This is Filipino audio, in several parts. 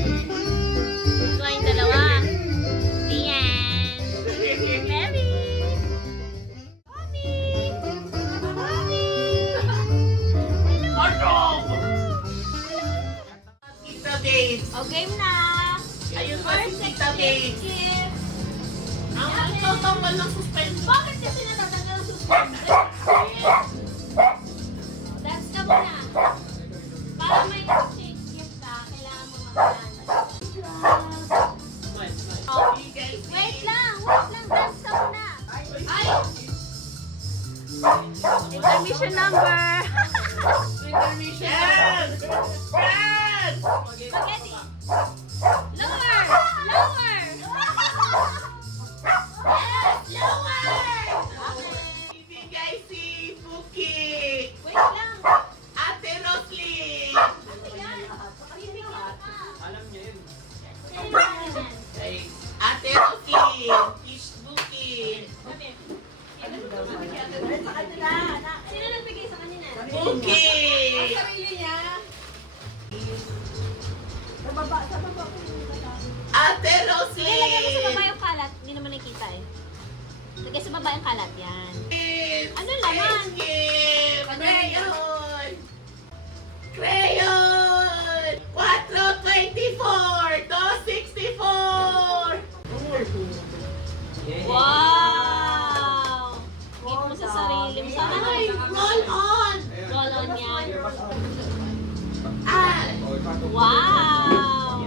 Ito yung dalawa. Ayan. Baby! Tita Bates! O, game na! Ayun ba si Tita Bates? Gift! Ang nagtatanggal ng suspense. Bakit kasi natatanggal ang suspense? Dance ka muna. Para may exchange gift ka, kailangan mo mag-dance. Oh, wait lang, dance ka muna. Ay! Intermission number. Intermission! Yes! Yes! Spaghetti. Lower! Lower! Yes! Lower! Okay. Ibigay si Puki! Wait lang. Ate Roslyn! Ayan. Bibigyan ka. Alam niya yun. Kay Ate Roslyn! Fish Puki! Sino nagbigay sa kanina? Puki! Sarili niya. Ate Lagay mo sa Roslyn! baba yung kalat. Hindi naman nakikita eh. Lagay sa baba yung kalat. Yan. Ano laman? Gift! Crayon! Crayon! 424! 264! Wow! Gift mo sa sarili mo. Sana Ay, roll on! roll on yan. Ah! Wow!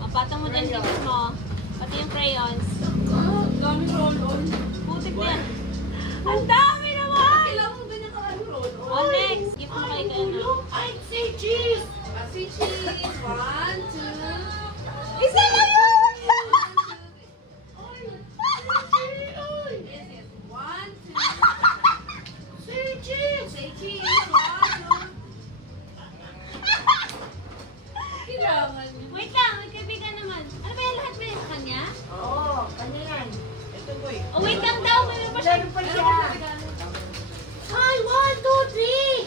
Mapatong mo dyan gift mo. Pati yung crayons. Dami roll on. Putik na yan. Ang dami naman! Kailangan mo ganyan ka roll on. Oh, next. Gift mo kay Kano. Look, I say cheese! Si cheese. 1, 2. Isa lang yun! Yes, yes. 1, 2. Say cheese! Say cheese. 1, 2. Kailangan niyo. Wait lang, may kaibigan naman. Ano ba yan? Lahat ba yan sa kanya? Oo, kanya yan. Ito boy. Oh, wait lang daw. Mayroon pa siya. Pa siya. Hi, 1, 2,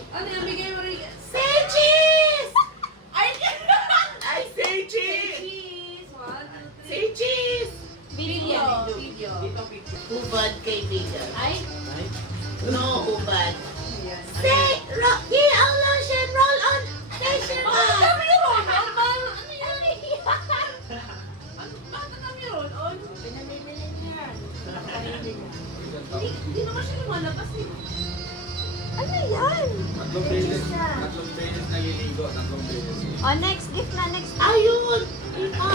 3! Ano yung bigay mo rin? Say cheese! I say cheese! Cheese. 1, 2, 3. Say cheese! Video. Video. Hubad kaibigan. Ay, No, hubad. Yes. Say, Rocky, ang lotion, roll on, station Ano on! kami roll on? ano yan? Bakit kami roll on? Pinamimili niya. Hindi naman siya lumalabas eh. Ano yan? Tatlong beses naliligo. Tatlong beses. Oh, next. Gift na. Next. Ayun! Ipa!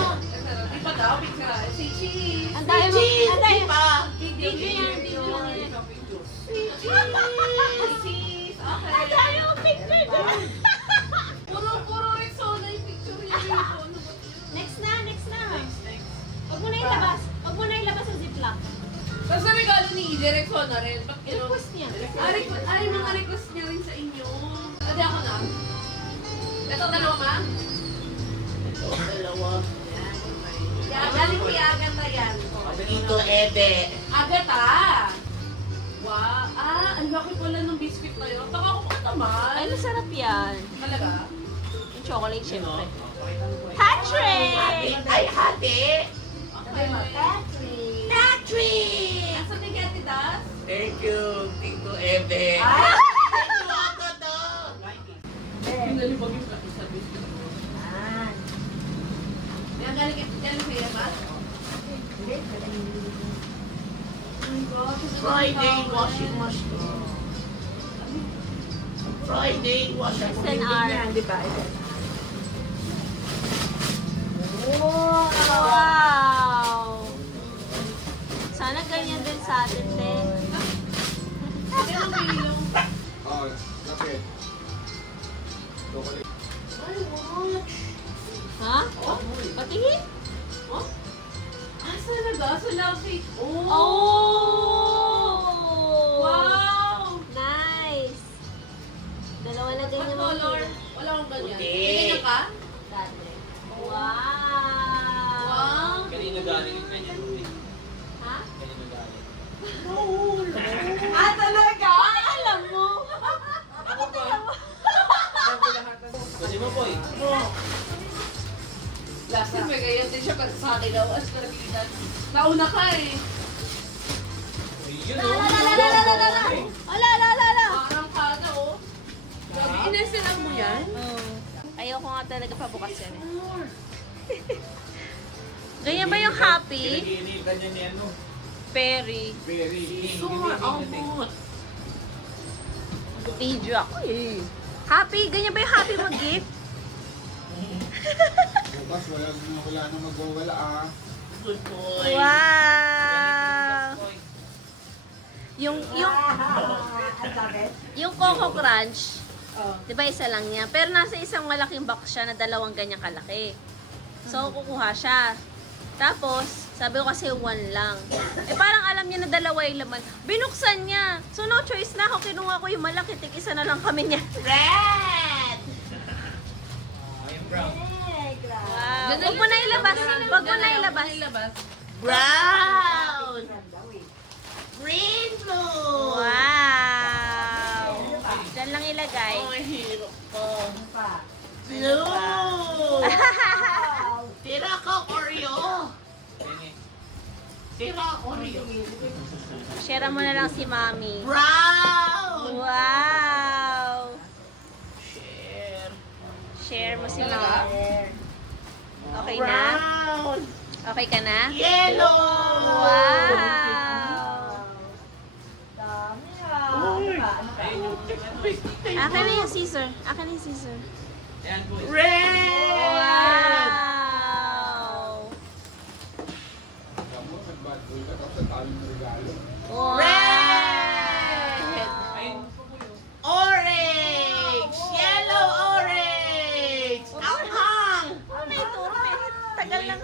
Di ba daw? Picture. Say cheese. Ang dami mo. Cheese! Ang dami. Ipa! Video yan. Video lang yan. Say cheese. Okay. Ang dami mo picture dyan. Puro Rexona yung picture niya dito. Ano ba? Next na. Next na. Huwag mo na ilabas. Huwag mo na ilabas sa ziplock. Tapos na regalo ni Direxon na rin. Ba't gano'n? Request niya. Ay, mga request niya rin sa inyo. Pwede ako na. Ito, dalawa, ma? Dalawa. Yan, galing kay Agatha yan. Ito, Ebe. Agatha! Wow. Ang laki pala ng biscuit na yun. Baka ako makatamad. Ay, masarap yan. Talaga? Yung chocolate, syempre. Patrick! Ay, hati. Okay, ma. Patrick! Asa ni Getty Das? Thank you, Tito Ebe. Ay! Thank you ako to. Yung nalibag yung sa biscuit. Yan, galing kay Eva? Oh my gosh. Friday washing machine. Friday washing machine. SNR. Di ba? Wow! Sana ganyan din sa atin, din. Hindi ang bilong. Oh, okay. Chocolate. Ay, watch. Ha? Patingin? Asa na ga? Sa love seat. Oh! Wow! Nice! Dalawa na What ganyan. color? Wala akong ganyan. Puti. Ganyan ka? Wow! Wow! Kanina galing yung kanya Rudy. Ha? Kanina galing. Talaga? Ay, alam mo! Ako pa. Kasi mo, boy. Last time may ganyan din siya pag sa akin daw. As kalagitan. Nauna ka eh. Yun, La la la la la la la la! Ala la la la! Parang ka na oh. Grabe, inasilang mo yan? Ayoko nga talaga pabukas yan eh. Ganyan ba yung happy? Pinag-iinitan niya ni ano. Perry. Very. Almost. Video ako eh. Happy? Ganyan ba yung happy mag-gift? Bukas wala na magwawala ah. Good boy. Wow! Yung Coco Crunch, di ba isa lang niya? Pero nasa isang malaking box siya na dalawang ganyang kalaki. So, kukuha siya. Tapos, sabi ko kasi one lang. Eh parang alam niya na dalawa yung laman. Binuksan niya. So, no choice na ako. Kinuha ko yung malaki. Tig-isa na lang kami niya. Red! Ayun, brown. Wow. Huwag mo na ilabas. Huwag mo na ilabas. Brown! Green blue! Wow. Diyan lang ilagay. Ang hirap ko. Blue! Tira ko, Oreo! Tira, Oreo. Share mo na lang si Mami. Brown! Wow. Share. Share mo si Talaga? Mami. Okay na? Brown! Okay ka na? Yellow! Wow. Ayun yung Akin na yung scissor. Akin na yung scissor. Ayan po. Red! Wow. Kamu, nag-bad boy ka tapos ang talo ng regalo. Wow. Red! Ayun. Orange! Yellow orange! Anghang! Oh, may turo. Tagal lang.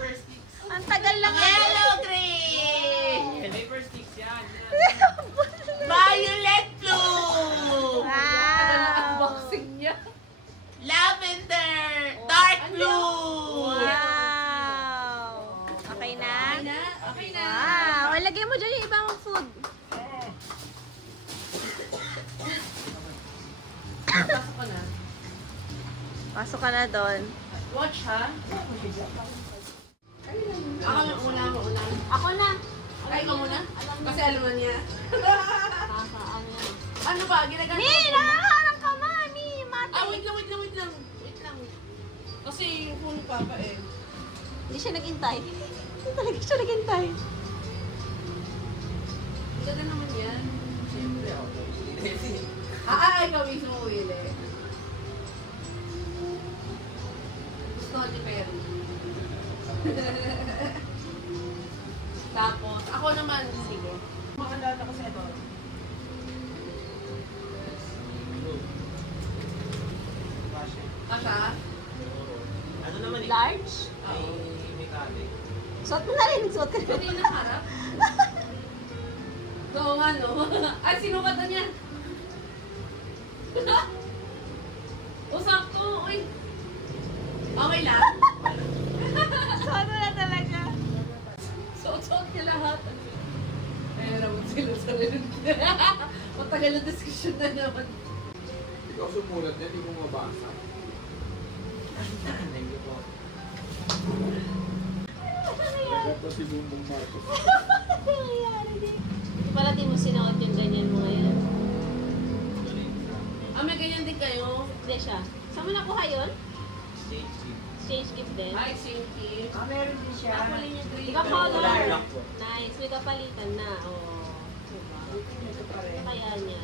Ang tagal lang. Yellow green! Paper sticks yan. Violet blue! Wow. Unboxing niya. Lavender! Dark blue! Wow. Okay na? Okay na. Wow. Lagay mo dyan yung ibang food. Pasok ko na. Pasok ka na doon. Watch ha. Ako na una. Ako na. Ay, ikaw muna. Kasi alam mo niya. Ano yan? Ano ba? Ginagamit Mi, nakaharang ka, Mami. Mate. wait lang. Kasi yung phone ni Papa eh. Hindi siya naghintay. Hindi talaga siya naghintay. Ang ganda naman yan. Siyempre ako. Ikaw mismo Willie. Gusto ko ni Perry. Tapos, ako naman, sige. Makandata ko sa ito. Kasha? Ano naman eh? Large? May kali. Suot mo na rin. Suot ka na. Pwede yung nakaharap? Go! Oo nga, no? Ay, sinukat na niya. O, sakto. Uy. Okay lang. Suot mo na talaga. Suot-suot niya lahat. Ayun naman sila sa rin. Matagal na discussion na naman. Ikaw sumulat niya, hindi mo mabasa. Thank you po. Dapat si Bumbong Marcos. Pala di mo sinuot yung ganyan mo ngayon. Ah, may ganyan din kayo? Hindi siya. Saan mo nakuha yun? Stage gift. Exchange gift din. Ay, Sinky. Ah, meron din siya. Ako lang yung green. Di ba color? Lilac po. Nice. May kapalitan na. Oh. Diba? Ito pa rin. Ano kaya niya?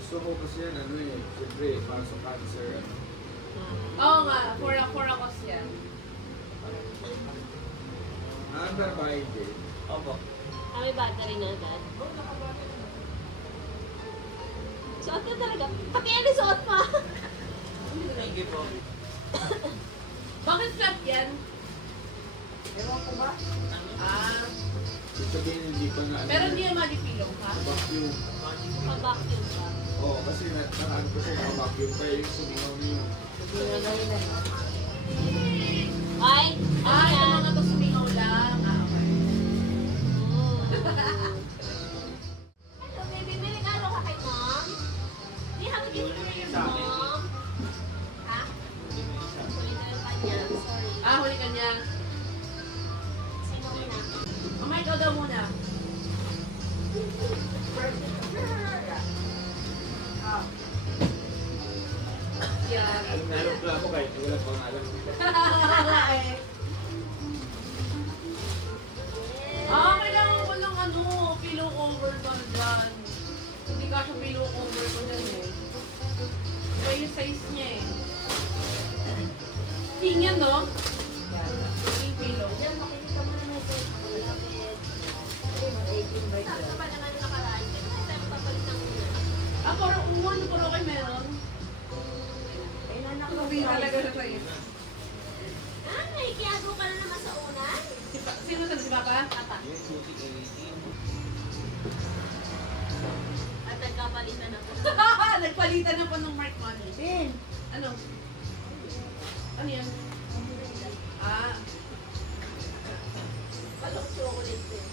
Gusto ko kasi yan, ano eh, siyempre, para sa cancer. ano. Oo nga, for a cause yan. Under by day. Opo. Ah, may battery na agad. Suot na talaga. Pati yan suot pa. Thank you po. Bakit flat yan? Ewan ko ba? Ah, Ibig sabihin, hindi pa na ano. pero hindi yung magipilong ha? Vacuum. Pa-vacuum pa. Oo, kasi nakaano ko siya, naka-vacuum pa yung sumungaw niyo. Ay! Ano Ah, yan? yung mga to sumingaw lang. Ah, okay. Oh. Hello, baby. May regalo ka kay mom? Di hawag yung Sa akin. mom. Ha? Hindi mo yung sabi. Huli na yung kanya. Sorry. Ah, huli ka niya. Sino na? Oh my God, daw muna. Ah, Yan. Alam ko ako kahit wala pang alam. Ah, kailangan ko ng ano, pillow cover ba dyan? Hindi ka siya pillow cover ko dyan eh. Iba yung size niya eh. Tingnan no? Yung pillow. yan, makikita mo naman ito. Malapit. Ay, mag-18 by Sabi 12. ka pa naman nakaraan. Kaya tayo papalit ng una. Ah, puro umuwan, puro kayo meron. Ay, nanak ko. Sabi talaga siya sa'yo. Ah, nakikiago ka na naman sa unan? Sino sa si Papa? Papa. Yung susi kay Ricky. At nagkapalitan ako. Nagpalitan na po ng Mark Money. Pin. Ano? Ano yan? Ah, Palong chocolate din.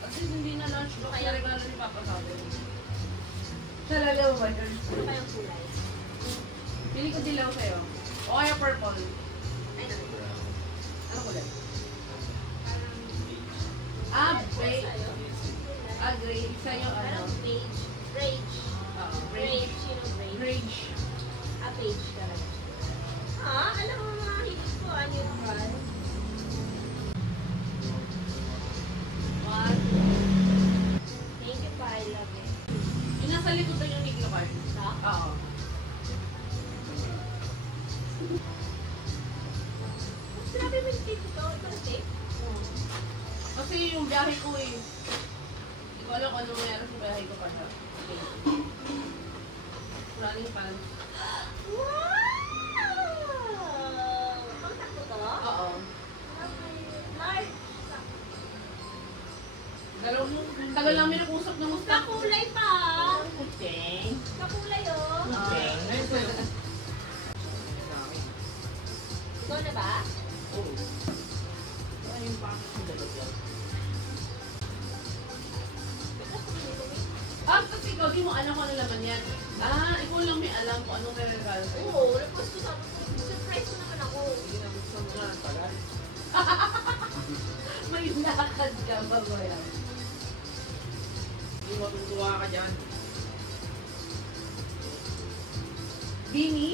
kasi hindi na lunchbox Kaya- na regalo ni Papa sa akin. Talaga ba yun? Ano kayang kulay? Pili ko dilaw sa'yo. O kaya purple. Ay, naku. Ano kulay? Parang Ah, sa'yo. beige. Ah, gray. Sa'yo ano? Parang beige. Beige. Oo, Beige. You know beige? Beige. Ah, beige talaga. Ah, alam mo mga hilig ko. Ano yung brand? One. Thank you pa. I love it. Yung nasa likod na yung Nicky card. Sa? Oo. Grabe mo yung tip ko. Ito na tape? Kasi yung biyahe ko eh. Hindi ko alam kung ano meron sa biyahe ko pa siya. Running pan. Wow! Ang sakto to? Oo. Large. Tagal lang may nakusap ng gusto. Kakulay pa. Okay. Kakulay oh. Ikaw na ba? Ah, kasi ikaw, di mo alam kung ano laman yan. Ah, ikaw lang may alam kung anong regalo sa'yo. Oo, repost ko sa surprise ko naman ako. Hindi na gusto mo nga. Tagal. May lakad ka ba mo yan? Hindi matutuwa ka dyan. Bini?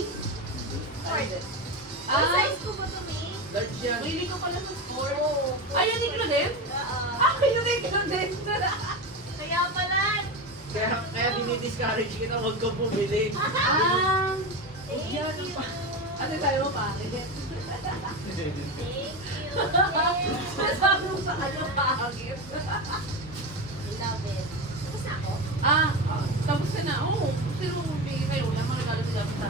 Short. Ah, Size ko ba ito, May? Large yan. mahilig ka pala sa sport. Oo. Ay, Uniqlo din? Oo. Ah, Uniqlo din. Kaya pala. Kaya dinidiscourage kita, huwag kang bumili. Ah, Thank you. ano tayo mo pare? Thank you. Masabi mo sa ano pangit. I love it. Tapos na ako? Ah, tapos ka na. Oo, sino bigay kayo? Yung mga regalo sila sa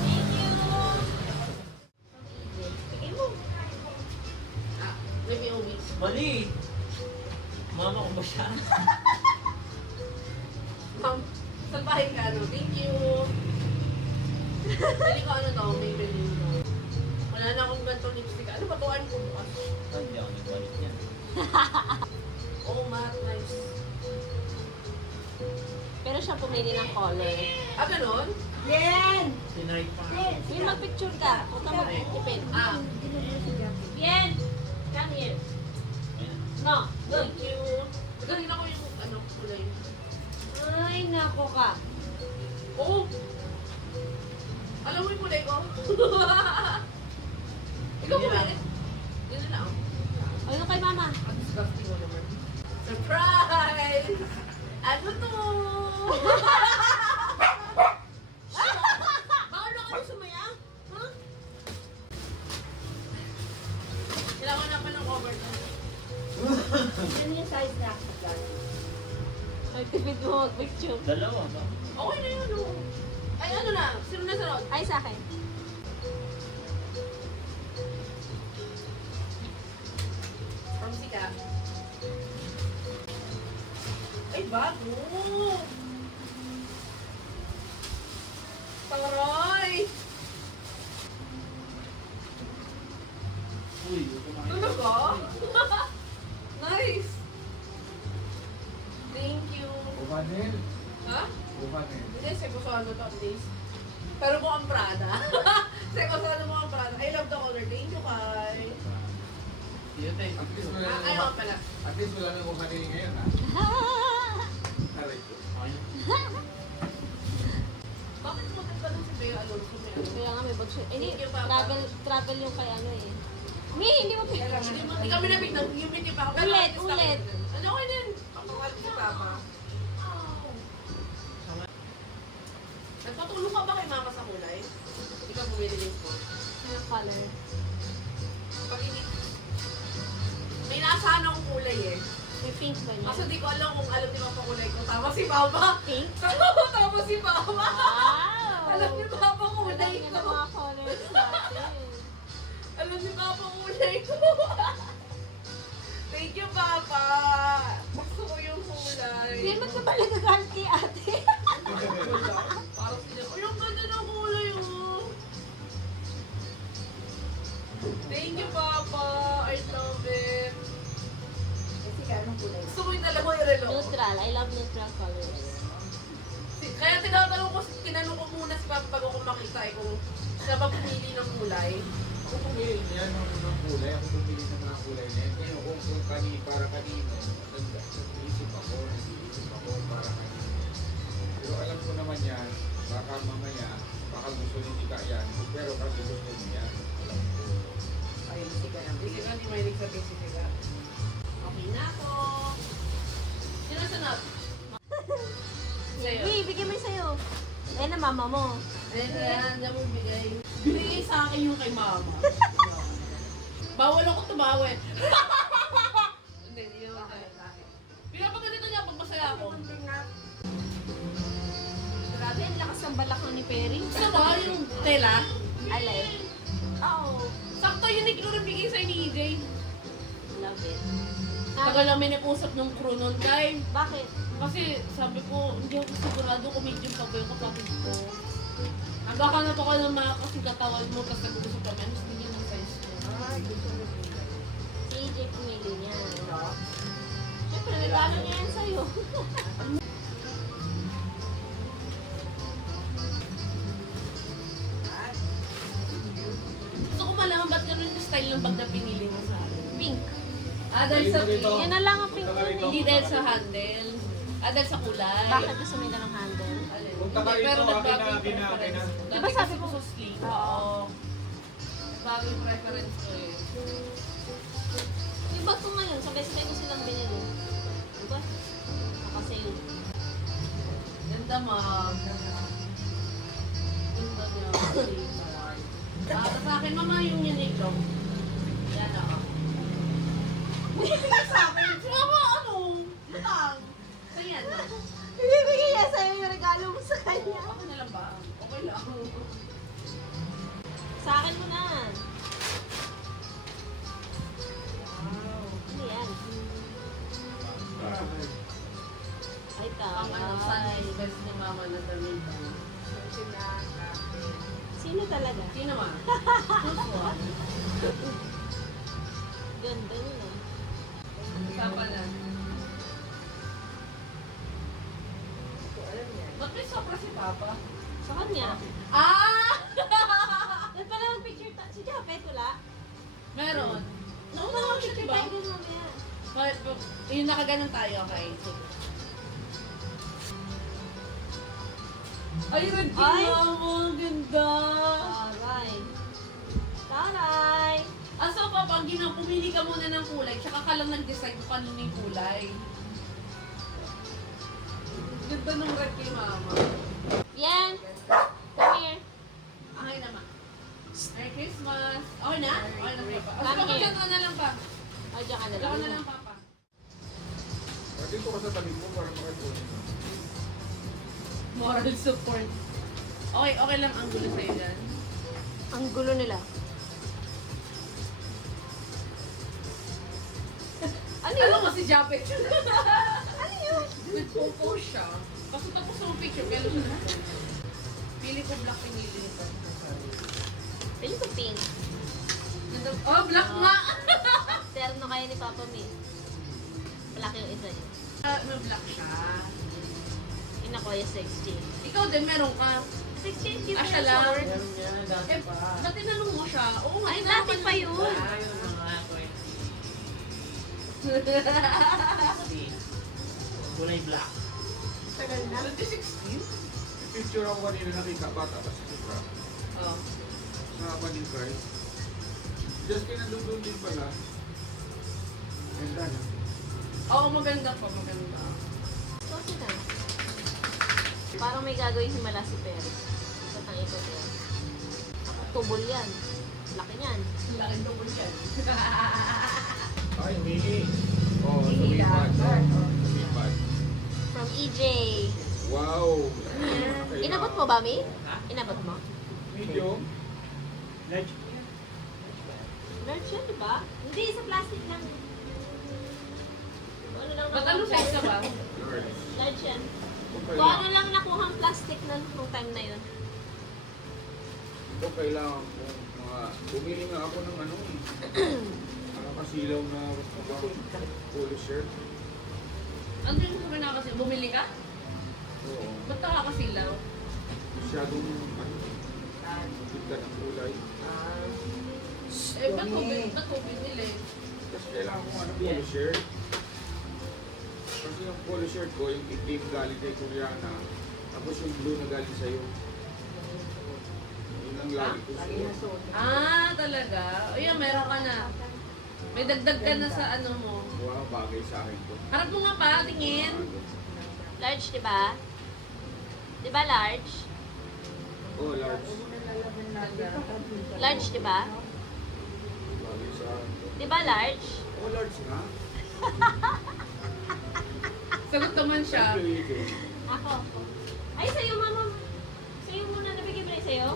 Thank you. Bigay mo. Ah, let me always. Mali! Mama ko ba siya? Ma'am, sa bahay ka, ano? Thank you. Pili ko ano daw, may bilhin ko. Wala na akong ganito lipstick. Ano ba tuwan ko bukas? Hindi ako nagwalit niya. Oh, matte nice. Pero siya pumili ng color. Ah, ganun? Yen! Sinay pa. Yung magpicture ka. Huwag ka mag-ipin. Ah, Bien! Come here. No. Good. thank you. Magaling ako yung ano, kulay. Ay, nako ka. Oh! Alam mo yung kulay ko? Ikaw Hindi kulay? Yun na lang. Ano kay mama? Ang disgusting mo naman. Surprise! Ano to? Bawal na kami sumaya? Huh? Kailangan na pa ng cover na. Yan yung size na ako. Ay, tipid mo mag-picture. Dalawa ba? Okay na yun, oh. Ay, ano na? Sino na sunod? Ay, sa akin. From Sika. Ay, bago! Taray! Uy, kumain. Talaga? Nice! Thank you. Umanil. Ha? Umanil. Hindi, sekosano to at least. Pero mukhang Prada. Sekosano mukhang Prada. I love the color. Thank you, Kai. Yun tayo. At least wala Ah, nang ayaw pala. At least wala nang umanil ngayon, ha? Aray ko. Bakit mo pa dun si Bea Alonso? May ano? Kaya nga may budget. Eh, Thank you, Papa. travel yung kay ano eh. Hindi mo picture. Hindi kami nabignan. Yung hindi pa ako. Ulit, ulit. Ano ko din? Pangkakat si Papa. Nagpatulong ka ba kay Mama sa kulay? Hindi ka bumili din po. Yung color. Pag hindi... May naasahan akong kulay eh. May pink ba niya? Kaso di ko alam kung alam ni Papa kulay ko. Tama si Papa. Pink? Tama si Papa. Wow! Alam ni Papa kulay Dami nga ng ko. mga colors natin. Alam ni Papa kulay ko. Thank you, Papa. Gusto ko yung kulay. Hindi naman ka pala nagagalit kay ate. Parang sila, oh, yung ganda ng kulay, oh. Thank you, Papa. I love it. Kasi ka, anong kulay? Gusto ko yung dalawang irelo. Neutral. I love neutral colors. Kaya tinanong ko muna si Papa bago ko makita eh kung siya ba pumili ng kulay. Ako pumili niya ng kulay. Ako pumili ng mga kulay na yan. Ngayon, kung para kanino, nag-iisip ako para kanino. Pero alam ko naman yan, baka mamaya, baka gusto ni Tika yan. Pero kasi gusto niya yan. Alam ko. Ayun, sige lang. Hindi ka, di mahilig sa physical. Okay na ako. Sino sunod? Sa'yo. Uy, bigyan mo yung sa'yo. Ayun na mama mo. Ayan, yan mo bigay. Binigay sa akin yung kay Mama. Bawal ako tumawa eh. Hindi, hindi naman tayo. Pinapaganito niya pag masaya ako. Grabe, ang lakas ng balak ni Perry. Gusto mo yung tela? Alay. Oh, Sakto yun ni Clue bigay sa'yo ni EJ. love it. Tagal namin nag-usap ng crew nun, guys. Bakit? Kasi sabi ko, hindi ako sigurado kung medium pa ba yung kapatid ko. Nagkakanap ako ng mga kasing katawan mo, tapos nag-usap kami, ano sige ng size ko. Ay, gusto mo sila. Si EJ pumili niya. Siyempre, regalo niya yan sa'yo. Gusto ko malaman ba't ganun yung style ng bag na pinili mo sa akin. Pink. Dahil sa Dito. Yan na lang ang pink nun Hindi eh. dahil sa handle. Dahil sa kulay. Bakit gusto mo yung ganong handle? Alin? Punta ka Hindi, rito, pero akin nagbago na, yung akin na, akin na. preference. Di ba Dati sabi kasi mo- sa sleeve? Oo. Bago yung preference ko eh. Yung bag ko ngayon, sabay-sabay ko silang binili. Diba? Nakasale. Ganda mag. Ganda niya. Sa akin, mama yung unique lang. Yan ako. Bibigay sa akin. Mama, ano? Butang. So yan. Ibibigay niya sa'yo yung regalo mo sa kanya. Ako na lang ba? Okay lang. Sa akin mo na. Wow. Ano yan? Ay, Ang ano, taray. Sunday best ni Mama na damit. Sino talaga? Sino ma? Choose one. Ganda nun ah. Papa na. Ba't may sobra si Papa? Sa kanya. Ah! Doon pala ang picture si Japet, wala? Meron. Doon Nauna pala lang ang siya, picture diba? tayo doon mamaya. Yung nakaganon tayo, okay. Sige. Ay, red Ay! Mama, ang ganda! Taray. Taray. Ah, so Papa, ang ginawa, pumili ka muna ng kulay, tsaka ka lang nag-decide kung kanino yung kulay. Ganda ng red kay Mama. Yan. Come here. Okay naman. Merry Christmas! Okay na? Okay na, Papa. Come Papa, here. dyan ka na lang, pa. O, dyan ka na Dyan ka na lang. lang, Papa. Dito ka sa tabi mo para makatuloy. Moral support. Okay, okay lang ang gulo sa'yo dyan. Ang gulo nila. Ano mo si Japet? Ano yun? Nag-compose siya. Kasi tapos ang picture, kaya siya na. Pili ko black pinili nito. Pili ko pink. Oh, black nga! Terno kayo ni Papa Mi. Black yung isa niya. May black siya. Inakuya sa exchange. Ikaw din, meron ka. Sa exchange, di ba Ah, siya yung lang? sword? Meron yan, dati Eh, pa. ba't tinanong mo siya? Oo, Ay, nga, dati naman pa yun. yun. Ah, yung mga 20. Kulay black. 2016? Picture ako kanina nakita bata pa si Kipra. Oo. Sa ni Christ. Just kinandun din pala. Ganda na. Oo, maganda pa, maganda. Kasi na. Parang may gagawin si Mala si Perry. Sa tangikot yan. Tubol yan. Laki niyan. Laking double yan. Ay, Mini. Oh, Hihila. lumipad. Lumipad. From EJ. Wow. Inabot mo ba, Mi? Inabot mo? Medium. Large. Large yan, di ba? Hindi, sa plastic lang. Ano lang Ba't ano size ka ba? Large. Large yan. Ito Kung ano kailangan, lang nakuhang plastic na nung time na yun. ito kailangan kong mga... Bumili nga ako ng ano eh. Nakakasilaw na polo shirt. Ano yung sabi na kasi? Bumili ka? Oo. Ba't nakakasilaw? Masyadong ano, kita ng kulay. Eh, ba't ko binili? Kasi kailangan ko ano, polo shirt. Kasi yung polo shirt ko, yung itim galing kay Koreana. Tapos yung blue na galing sa'yo. Yun ang lagi ko suot. Ah, talaga? O yan, meron ka na. May dagdag ka na sa ano mo. Wow, bagay sa akin to. Harap mo nga pa, tingin. Large, di ba? Di ba large? Oh, large. Large, di ba? Bagay sa akin to. Di ba large? Oh, large nga. Sagot naman siya. Thank you, Ike. Ako. Ay, sa'yo, mama. Sa'yo muna. Nabigay mo na yung sa'yo?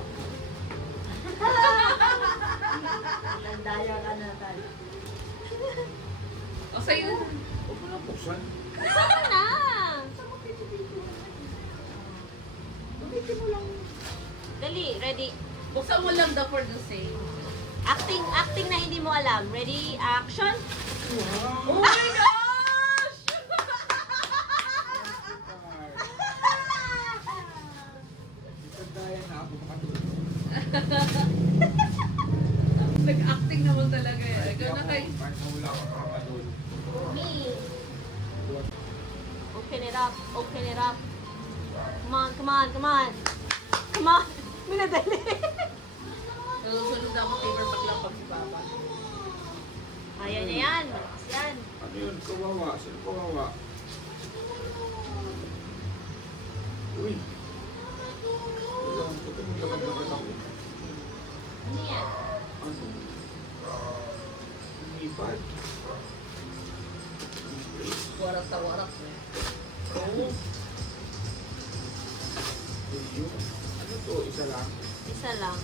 Landaya ka na tayo. O sa'yo. Huwag mo lang buksan. Saan ka na? Gamitin mo lang. Dali, ready. Buksan mo lang the for the sake. Acting na hindi mo alam. Ready, action? Wow! Oh my gosh! Itandaya na ako makatulog. Nag-acting naman talaga eh. Ikaw na kay... Kahit nawala ako makatulog. Me. Open it up. Open it up. Come on, come on, come on. Come on. Minadali. Nasusunod ako paper paglapag si Papa. Ayan na yan. Malakas yan. Ano yun? Kawawa. Sino kawawa? Uy. Alam, ito mo lakad-lakad ako. Ano yan? Ano? Lumipad. Warak na warak eh. Oo. Yun. Ano to? Isa lang? Isa lang.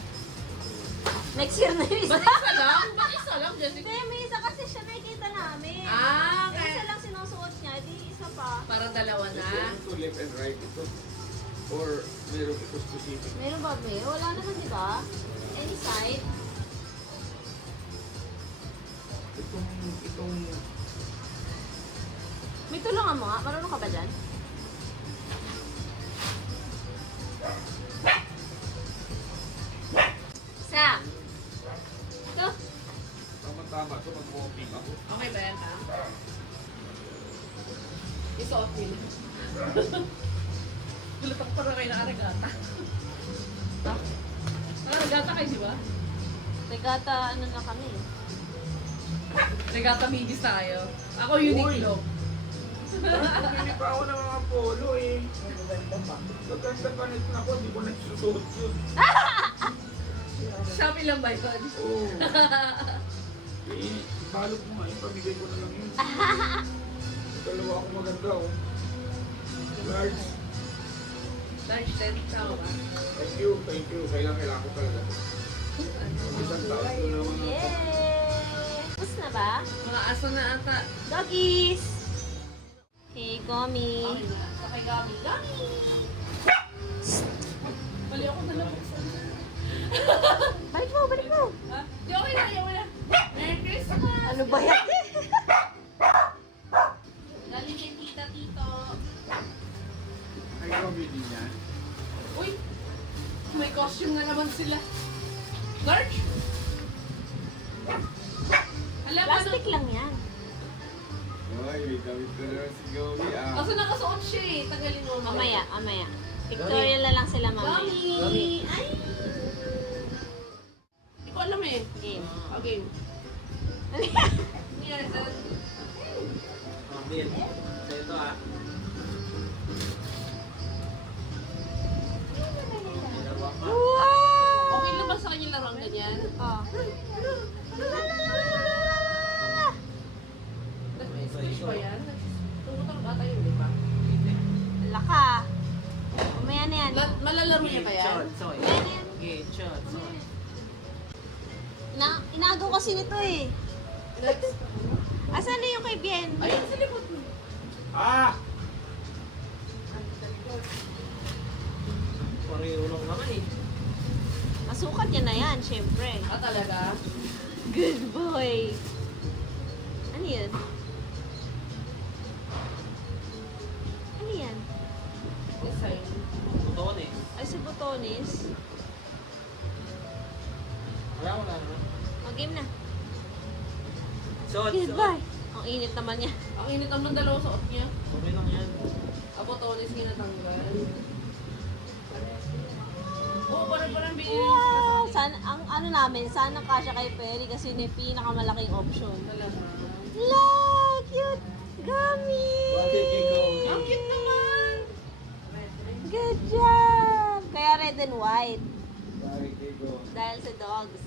Next year na yung isa. Ba't isa lang? Ba't isa lang, Jessica? Hindi, may isa kasi siya nakikita namin. Ah, Eh, kaya... isa lang sinusuot niya. Di isa pa. Parang dalawa na. Ito left and right ito. Or meron ito specific. Meron ba, Be? Wala naman, di ba? Any side? Itong May tulungan mo nga. Marunong ka ba dyan? Isa. Ito. tama-tama ito, mag-mopping ako. Okay ba yan, ha? Isuot nila. Gulat ako parang kayo nakaragata. Nakaragata kayo, di ba? Regata, ano na kami. Regata migis tayo. Ako Uniqlo. Bumili pa ako ng mga polo eh. Maganda pa nito na ako, di ko nagsusuot yun. Shopee lang ba yun? Oo. Eh, balot mo nga yun, pamigay ko na lang yun. Dalawa ako maganda oh. Large. Large 10, tama ba? Thank you, thank you. Kailangan ko talaga. Isang taon ko naman. Yay! Tapos na ba? Mga aso na ata. Doggies! Hey, Gomi. Okay na. Sakay kami. Gami! Mali ako nalabuksan. Balik mo, balik mo. Ha? Di okay na, di okay na. Merry Christmas! Ano ba yan? Galing kay tita, tito. Ay, pamili niya. Uy! May costume na naman sila. Large? Alam mo, Plastic lang yan. Ay, may damit ko na lang si Gomi ah. Kaso nakasuot siya eh. Tagalin mo. Mamaya, mamaya. Pictorial na lang sila mamaya. Gami! Ay! Hindi ko alam eh. Game. Okay. Yes, Bill. Ito ah. Dalawa pa. Wow! okay lang ba sa kanya laro ang ganyan? Oh. Nag-squish ba yan? Tumutang bata yun, di ba? Laka. Mamaya na yan. Malalaro niya ba yan? Chot, soy. Mamaya na yan. Okay, chot, soy. Inagaw kasi nito eh. Next. Asan na yung kay Bien? Ayun, sa likod mo. Ah! Pareho lang naman eh. Masukat niya na yan, syempre. Ah, talaga? Good boy. Ano yun? Ano yan? Design. Buton eh. Ay, si Botones. Wala ko na naman. Mag-game na. Chot, Goodbye. Ang init naman niya. Ang init naman ng dalawa suot niya. Okay lang yan. Abotones kinatanggal. Oo, parang binili Wow! Sana, ang ano namin, sana kasya kay Perry kasi yun yung pinakamalaking option. Talaga. La! Cute! Gummy! Bakit ikaw? Ang cute naman! Good job! Kaya red and white. Bakit ikaw? Dahil sa dogs.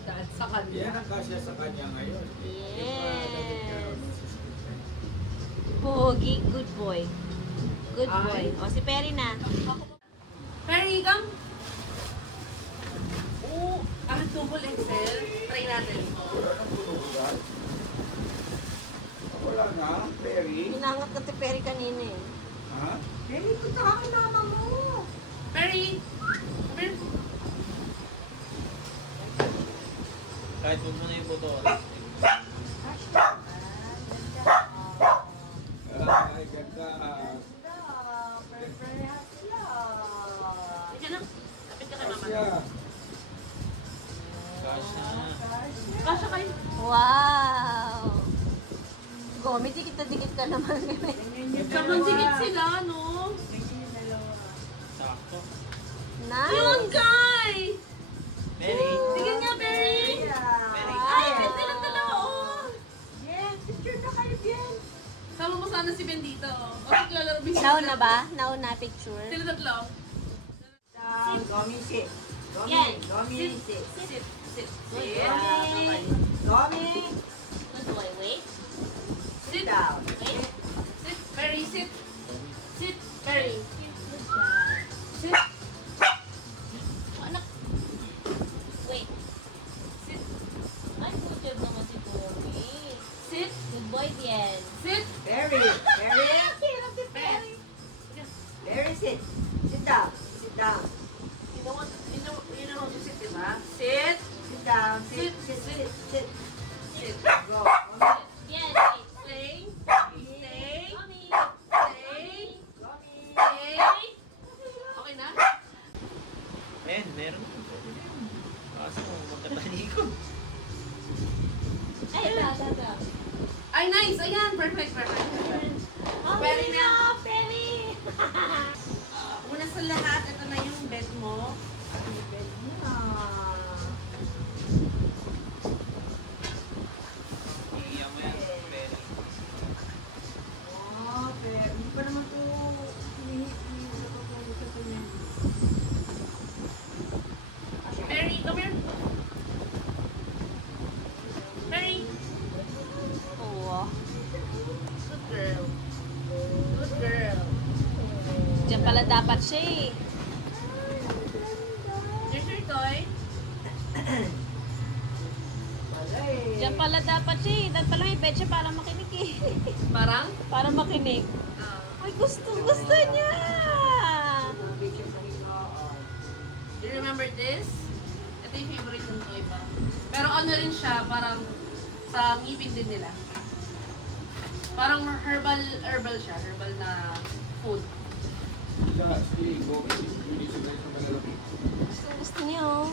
Dahil sa kanya. Yan ang kasya sa kanya ngayon. Yes! Pogi, good boy. Good boy. Ay. O, si Perry na. Perry, come! Oo, ang double XL. Try natin. Wala na, Perry. Hinangat ka si Perry kanina eh. Ha? Baby, punta ka kay mama mo. Perry! Come here. Kahit huwag mo na yung buton. Ay, ganda. Hindi na. Kapit ka kay mama. Kasya. Cash na. Kasha kayo. Wow! Gomi, dikit ka naman. Sobrang sigit sila, no? Sakto. Nice! Yun, guy! Mary. Sige nga, Perry! Mary. Ay, cute silang dalawa, oh! Yes, picture na kayo, Bien. Sama mo sana si Ben dito. Bakit lalaro bisita? Nauna ba? Nauna picture? Sila tatlo. Gomi, sit. Gomi, Yan. Gomi, sit. Sit. Sit. Good Sit. boy. Gomi, Good boy. Wait. Sit. down. Wait. Sit. Perry, sit. Sit. Perry. Good job. Sit. Anak. Wait. Sit. Ay, good job naman si Gomi. Sit. Good boy, Bien. Sit. Very, very. sit. Sit down. Sit down. You know what? You know how to sit, diba? Sit. Sit down. Sit. Sit. Sit. Sit. Sit. Go. Mommy. Yes, Stay. Stay. Mommy. Stay. Mommy. Stay. Okay na? Ayan, meron. Kaso, magkatalikod. Ay, ito. Ay, nice. Ayan. Perfect. Very na. Penny! Una sa lahat, ito na yung bed mo. Iiyak mo yan. Pero, Oh, pero hindi pa naman to Mary, come here. Mary. Oo. Good girl. Good girl. Diyan pala dapat siya eh. Here's your toy. Diyan pala dapat siya eh. Dapat pala may bed siya para makinig eh. Parang? Para makinig. Ay, gusto niya! Do you remember this? Ito yung favorite ng toy ba? Pero ano rin siya, parang sa ngipin din nila. Parang herbal siya, herbal na food. Sa Lego, hindi sila sa malalaki. Gusto niya oh.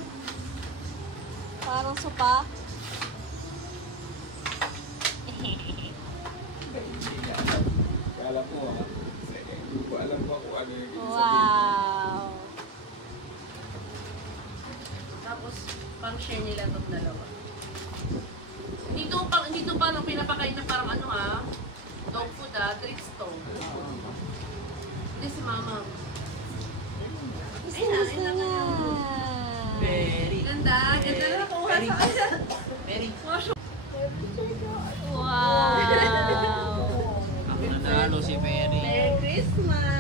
Parang sopa. Hindi niya alam. Kala ko hindi ko alam pa kung ano yung ibig sabihin. Wow! Tapos, pang share nila itong dalawa. Dito parang pinapakain na parang ano dog food treats to. This si mama. Gusto Ayun na, gusto ayun na. niya. very. Ganda na nakuha sa kanya. Very. Wow! Nanalo si Perry. Merry Christmas!